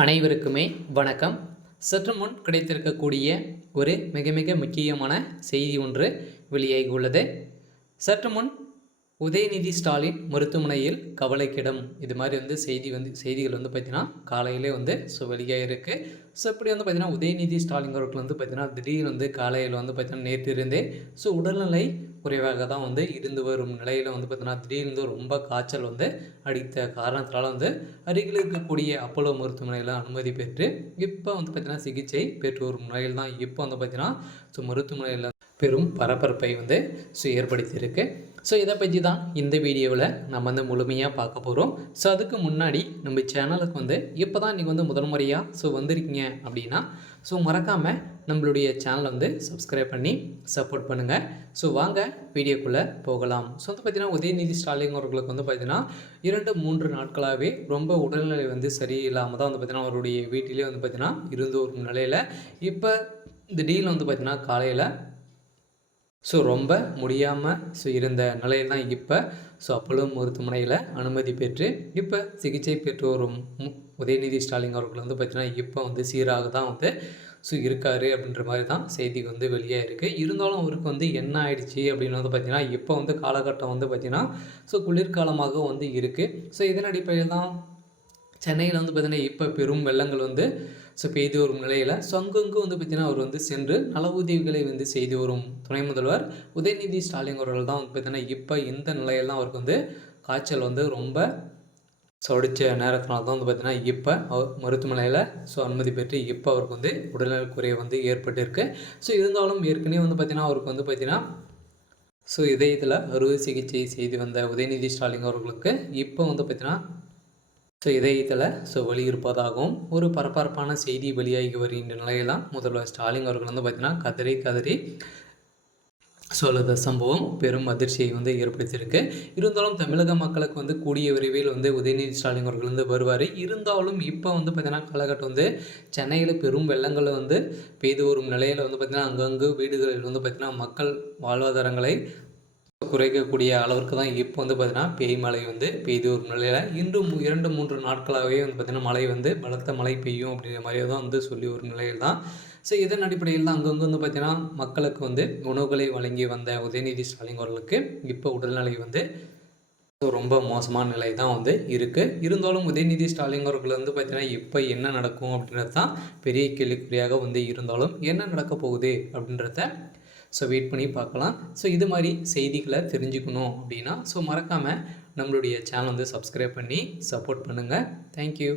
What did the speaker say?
அனைவருக்குமே வணக்கம். சற்று முன் கிடைத்திருக்கக்கூடிய ஒரு மிக மிக முக்கியமான செய்தி ஒன்று வெளியாகி உள்ளது. சற்று முன் உதயநிதி ஸ்டாலின் மருத்துவமனையில் கவலைக்கிடம் இது மாதிரி செய்திகள் பார்த்தீங்கன்னா காலையிலே வெளியாக இருக்குது. இப்படி பார்த்தீங்கன்னா உதயநிதி ஸ்டாலின் அவர்கள் பார்த்தீங்கன்னா திடீர்னு காலையில் பார்த்தீங்கன்னா நேற்று இருந்தே உடல்நிலை குறைவாக தான் இருந்து வரும் நிலையில் பார்த்தீங்கன்னா திடீர்னு ரொம்ப காய்ச்சல் அடித்த காரணத்தினால அருகில் இருக்கக்கூடிய அப்போலோ மருத்துவமனையில் அனுமதி பெற்று இப்போ பார்த்தீங்கன்னா சிகிச்சை பெற்று வரும் நிலையில் தான் இப்போ பார்த்தீங்கன்னா மருத்துவமனையில் பெரும் பரபரப்பை ஏற்படுத்தியிருக்கு. இதை பற்றி தான் இந்த வீடியோவில் நம்ம முழுமையாக பார்க்க போகிறோம். அதுக்கு முன்னாடி நம்ம சேனலுக்கு இப்போ தான் நீங்கள் முதல் முறையாக வந்திருக்கீங்க அப்படின்னா மறக்காமல் நம்மளுடைய சேனலை சப்ஸ்கிரைப் பண்ணி சப்போர்ட் பண்ணுங்கள். வாங்க வீடியோக்குள்ளே போகலாம். பார்த்தீங்கன்னா உதயநிதி ஸ்டாலின் அவர்களுக்கு பார்த்தீங்கன்னா 2-3 நாட்களாகவே ரொம்ப உடல்நிலை சரியில்லாமல் தான் பார்த்தீங்கன்னா அவருடைய வீட்டிலே பார்த்தீங்கன்னா இருந்து ஒரு நிலையில் இப்போ திடீர்னு பார்த்தீங்கன்னா காலையில் ரொம்ப முடியாமல் இருந்த நிலையில் தான் இப்போ அப்போலோ மருத்துவமனையில் அனுமதி பெற்று இப்போ சிகிச்சை பெற்று வரும் உதயநிதி ஸ்டாலின் அவர்கள் பார்த்தீங்கன்னா இப்போ சீராக தான் இருக்கார் அப்படின்ற மாதிரி தான் செய்தி வெளியாக இருக்குது. இருந்தாலும் அவருக்கு என்ன ஆயிடுச்சு அப்படின்னு பார்த்திங்கன்னா இப்போ காலகட்டம் பார்த்திங்கன்னா குளிர்காலமாக இருக்குது. இதன் அடிப்படையில் தான் சென்னையில் பார்த்திங்கன்னா இப்போ பெரும் வெள்ளங்கள் பெய்து வரும் நிலையில் அங்கங்கு பார்த்திங்கன்னா அவர் சென்று நல உதவிகளை செய்து வரும் துணை முதல்வர் உதயநிதி ஸ்டாலின் அவர்கள் தான் பார்த்திங்கன்னா இப்போ இந்த நிலையில் தான் அவருக்கு காய்ச்சல் ரொம்ப சொடித்த நேரத்தினால தான் பார்த்திங்கன்னா இப்போ அவர் மருத்துவமனையில் அனுமதி பெற்று இப்போ அவருக்கு உடல்நல குறைவு ஏற்பட்டிருக்கு. இருந்தாலும் ஏற்கனவே பார்த்திங்கன்னா அவருக்கு பார்த்திங்கன்னா இதயத்தில் அறுவை சிகிச்சை செய்து வந்த உதயநிதி ஸ்டாலின் அவர்களுக்கு இப்போ பார்த்திங்கன்னா இதயத்தில் வலி இருப்பதாகவும் ஒரு பரபரப்பான செய்தி வெளியாகி வருகின்ற நிலையில் தான் முதல்வர் ஸ்டாலின் அவர்கள் பார்த்திங்கன்னா கதறி சொல்லுற சம்பவம் பெரும் அதிர்ச்சியை ஏற்படுத்தியிருக்கு. இருந்தாலும் தமிழக மக்களுக்கு கூடிய விரைவில் உதயநிதி ஸ்டாலின் அவர்கள் வருவார். இருந்தாலும் இப்போ பார்த்திங்கன்னா காலகட்டம் சென்னையில் பெரும் வெள்ளங்கள் பெய்து வரும் நிலையில் பார்த்திங்கன்னா அங்கங்கு வீடுகளில் பார்த்திங்கன்னா மக்கள் வாழ்வாதாரங்களை குறைக்கக்கூடிய அளவிற்கு தான் இப்போ பார்த்திங்கன்னா பேய் மழை பெய்து வரும் நிலையில் இன்றும் 2-3 நாட்களாகவே பார்த்திங்கன்னா மழை பலத்த மழை பெய்யும் அப்படிங்கிற மாதிரியே தான் சொல்லி வரும் நிலையில் தான் இதன் அடிப்படையில் தான் அங்கங்கே பார்த்திங்கன்னா மக்களுக்கு உணவுகளை வழங்கி வந்த உதயநிதி ஸ்டாலின் அவர்களுக்கு இப்போ உடல்நிலை ரொம்ப மோசமான நிலை தான் இருக்குது. இருந்தாலும் உதயநிதி ஸ்டாலின் அவர்கள் பார்த்திங்கன்னா இப்போ என்ன நடக்கும் அப்படின்றது தான் பெரிய கேள்விக்குறியாக இருந்தாலும் என்ன நடக்க போகுது அப்படின்றத வெயிட் பண்ணி பார்க்கலாம். இது மாதிரி செய்திகளை தெரிஞ்சுக்கணும் அப்படின்னா மறக்காமல் நம்மளுடைய சேனல் சப்ஸ்கிரைப் பண்ணி சப்போர்ட் பண்ணுங்கள். தேங்க்யூ.